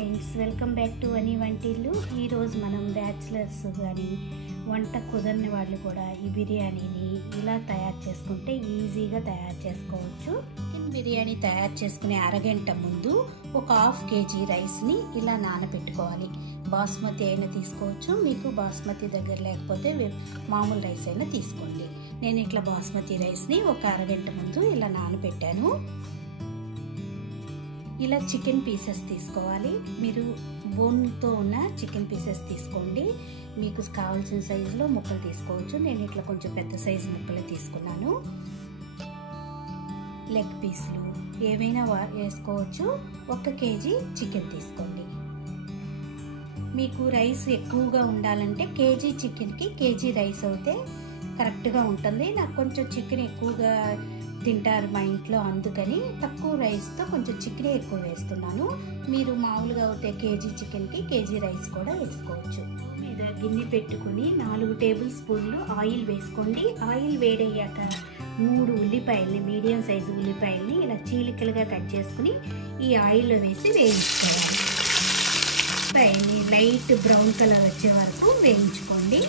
Friends, welcome back to వని వంటిల్లు. ఈరోజు మనం బ్యాచిలర్స్ కానీ వంట కుదరని వాళ్ళు కూడా ఈ బిర్యానీని ఇలా తయారు చేసుకుంటే ఈజీగా తయారు చేసుకోవచ్చు. చికెన్ బిర్యానీ తయారు చేసుకునే అరగంట ముందు ఒక హాఫ్ కేజీ రైస్ని ఇలా నానబెట్టుకోవాలి. బాస్మతి అయినా తీసుకోవచ్చు, మీకు బాస్మతి దగ్గర లేకపోతే మామూలు రైస్ అయినా తీసుకోండి. నేను ఇట్లా బాస్మతి రైస్ని ఒక అరగంట ముందు ఇలా నానబెట్టాను. ఇలా చికెన్ పీసెస్ తీసుకోవాలి. మీరు బోన్తో ఉన్న చికెన్ పీసెస్ తీసుకోండి. మీకు కావాల్సిన సైజులో ముక్కలు తీసుకోవచ్చు. నేను ఇట్లా కొంచెం పెద్ద సైజు ముక్కలు తీసుకున్నాను. లెగ్ పీసులు ఏవైనా వేసుకోవచ్చు. 1 కేజీ చికెన్ తీసుకోండి. మీకు రైస్ ఎక్కువగా ఉండాలంటే కేజీ చికెన్కి కేజీ రైస్ అయితే కరెక్ట్గా ఉంటుంది. నాకు కొంచెం చికెన్ ఎక్కువగా తింటారు మా ఇంట్లో, అందుకని తక్కువ రైస్తో కొంచెం చికెన్ ఎక్కువ వేస్తున్నాను. మీరు మామూలుగా అయితే కేజీ చికెన్కి కేజీ రైస్ కూడా వేసుకోవచ్చు. మీద గిన్నె పెట్టుకుని 4 టేబుల్ స్పూన్లు ఆయిల్ వేసుకోండి. ఆయిల్ వేడయ్యాక 3 ఉల్లిపాయల్ని, మీడియం సైజు ఉల్లిపాయల్ని ఇలా చీలికలుగా కట్ చేసుకుని ఈ ఆయిల్లో వేసి వేయించుకోవాలి. ఉల్లిపాయల్ని లైట్ బ్రౌన్ కలర్ వచ్చే వరకు వేయించుకోండి.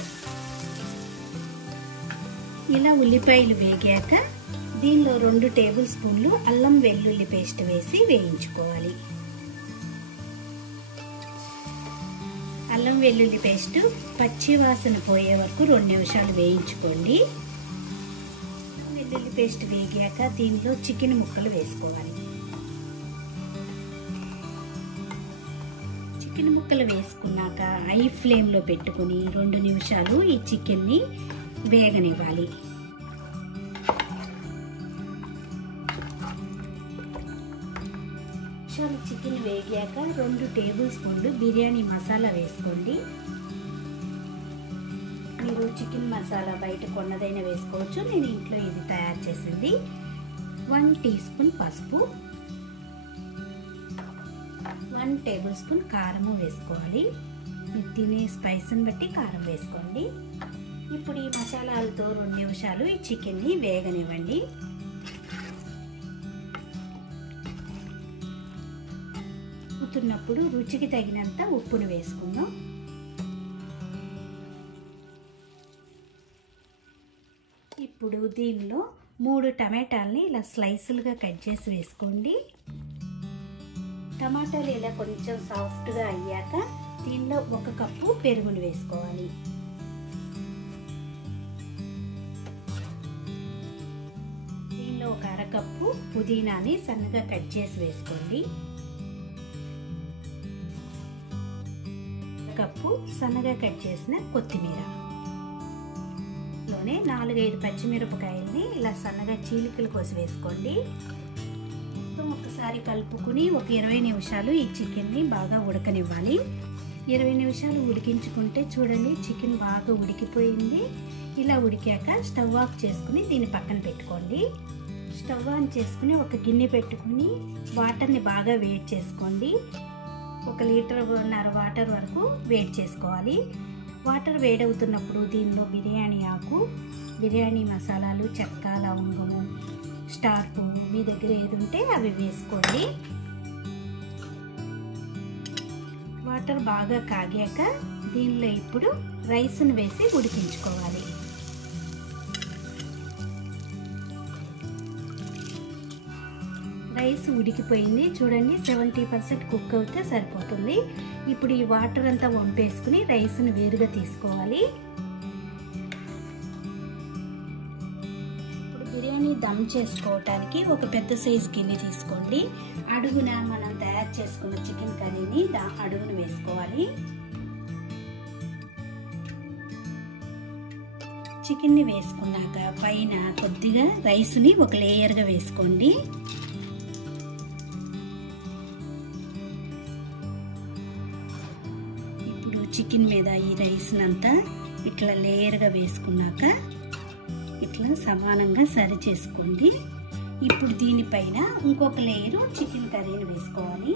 ఇలా ఉల్లిపాయలు వేగాక దీనిలో 2 టేబుల్ స్పూన్లు అల్లం వెల్లుల్లి పేస్ట్ వేసి వేయించుకోవాలి. అల్లం వెల్లుల్లి పేస్ట్ పచ్చి వాసన పోయే వరకు 2 నిమిషాలు వేయించుకోండి. వెల్లుల్లి పేస్ట్ వేగాక దీనిలో చికెన్ ముక్కలు వేసుకోవాలి. చికెన్ ముక్కలు వేసుకున్నాక హై ఫ్లేమ్లో పెట్టుకుని 2 నిమిషాలు ఈ చికెన్ని వేగనివ్వాలి. చికెన్ వేగాక 2 టేబుల్ స్పూన్లు బిర్యానీ మసాలా వేసుకోండి. మీరు చికెన్ మసాలా బయట కొన్నదైనా వేసుకోవచ్చు. నేను ఇంట్లో ఇది తయారు చేసింది. 1 టీ స్పూన్ పసుపు, 1 టేబుల్ స్పూన్ కారము వేసుకోవాలి. మీరు తినే స్పైస్ని బట్టి కారం వేసుకోండి. ఇప్పుడు ఈ మసాలాలతో 2 నిమిషాలు ఈ చికెన్ని వేగనివ్వండి. ఉడుకుతున్నప్పుడు రుచికి తగినంత ఉప్పును వేసుకుందాం. ఇప్పుడు దీనిలో 3 టమాటాలని ఇలా స్లైసులుగా కట్ చేసి వేసుకోండి. టమాటాలు ఇలా కొంచెం సాఫ్ట్గా అయ్యాక దీనిలో 1 కప్పు పెరుగును వేసుకోవాలి. దీనిలో 1 అరకప్పు పుదీనాని సన్నగా కట్ చేసి వేసుకోండి. కప్పు సన్నగా కట్ చేసిన కొత్తిమీర, లోనే 4-5 పచ్చిమిరపకాయల్ని ఇలా సన్నగా చీలికలు కోసి వేసుకోండి. ఒకసారి కలుపుకుని ఒక 20 నిమిషాలు ఈ చికెన్ని బాగా ఉడకనివ్వాలి. 20 నిమిషాలు ఉడికించుకుంటే చూడండి చికెన్ బాగా ఉడికిపోయింది. ఇలా ఉడికాక స్టవ్ ఆఫ్ చేసుకుని దీన్ని పక్కన పెట్టుకోండి. స్టవ్ ఆన్ చేసుకుని ఒక గిన్నె పెట్టుకుని వాటర్ని బాగా వేడి చేసుకోండి. 1 లీటర్ వాటర్ వరకు వేడి చేసుకోవాలి. వాటర్ వేడవుతున్నప్పుడు దీనిలో బిర్యానీ ఆకు, బిర్యానీ మసాలాలు, చెక్క, లవంగము, స్టార్ పువ్వు మీ దగ్గర ఏది ఉంటే అవి వేసుకోండి. వాటర్ బాగా కాగాక దీనిలో ఇప్పుడు రైస్ను వేసి ఉడికించుకోవాలి. రైస్ ఉడికిపోయింది చూడండి. 70% కుక్ అవుతే సరిపోతుంది. ఇప్పుడు ఈ వాటర్ అంతా వంపేసుకుని రైస్ని వేరుగా తీసుకోవాలి. ఇప్పుడు బిర్యానీ దమ్ చేసుకోవటానికి ఒక పెద్ద సైజు గిన్నె తీసుకోండి. అడుగున మనం తయారు చేసుకున్న చికెన్ కర్రీని అడుగున వేసుకోవాలి. చికెన్ని వేసుకున్నాక పైన కొద్దిగా రైస్ని ఒక లేయర్గా వేసుకోండి. చికెన్ మీద ఈ రైస్ని అంతా ఇట్లా లేయర్గా వేసుకున్నాక ఇట్లా సమానంగా సరి చేసుకోండి. ఇప్పుడు దీనిపైన ఇంకొక లేయరు చికెన్ కర్రీని వేసుకోవాలి.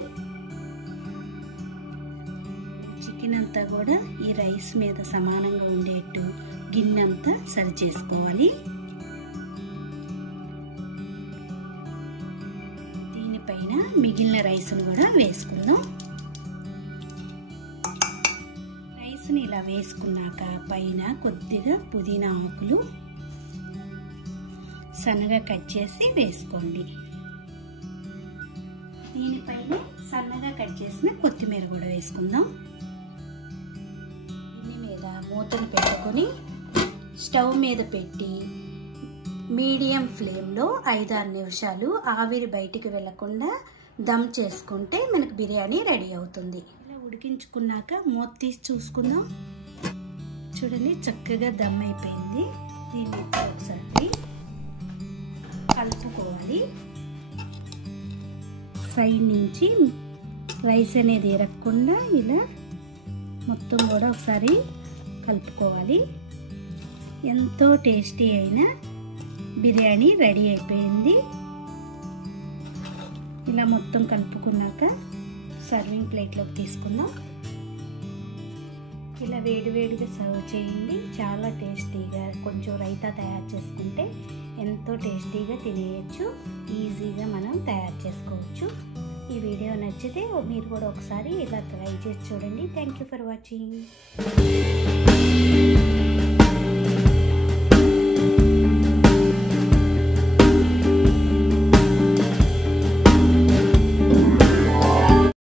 చికెన్ అంతా కూడా ఈ రైస్ మీద సమానంగా ఉండేట్టు గిన్నె అంతా సరి చేసుకోవాలి. దీనిపైన మిగిలిన రైస్ను కూడా వేసుకుందాం. ని ఇలా వేసుకున్నాక పైన కొద్దిగా పుదీనా ఆకులు సన్నగా కట్ చేసి వేసుకోండి. దీనిపైన సన్నగా కట్ చేసిన కొత్తిమీర కూడా వేసుకుందాం. దీని మీద మూతను పెట్టుకొని స్టవ్ మీద పెట్టి మీడియం ఫ్లేమ్లో 5-6 నిమిషాలు ఆవిరి బయటికి వెళ్లకుండా దమ్ చేసుకుంటే మనకు బిర్యానీ రెడీ అవుతుంది. ఇలా ఉడికించుకున్నాక మూత తీసి చూసుకుందాం. చూడండి చక్కగా దమ్ అయిపోయింది. దీన్ని ఒకసారి కలుపుకోవాలి. సైడ్ నుంచి రైస్ అనేది ఎరగకుండా ఇలా మొత్తం కూడా ఒకసారి కలుపుకోవాలి. ఎంతో టేస్టీ అయిన బిర్యానీ రెడీ అయిపోయింది. ఇలా మొత్తం కలుపుకున్నాక సర్వింగ్ ప్లేట్లోకి తీసుకుందాం. ఇలా వేడివేడిగా సర్వ్ చేయండి. చాలా టేస్టీగా కొంచెం రైతా తయారు చేసుకుంటే ఎంతో టేస్టీగా తినేయచ్చు. ఈజీగా మనం తయారు చేసుకోవచ్చు. ఈ వీడియో నచ్చితే మీరు కూడా ఒకసారి ఇలా ట్రై చేసి చూడండి. Thank you for watching.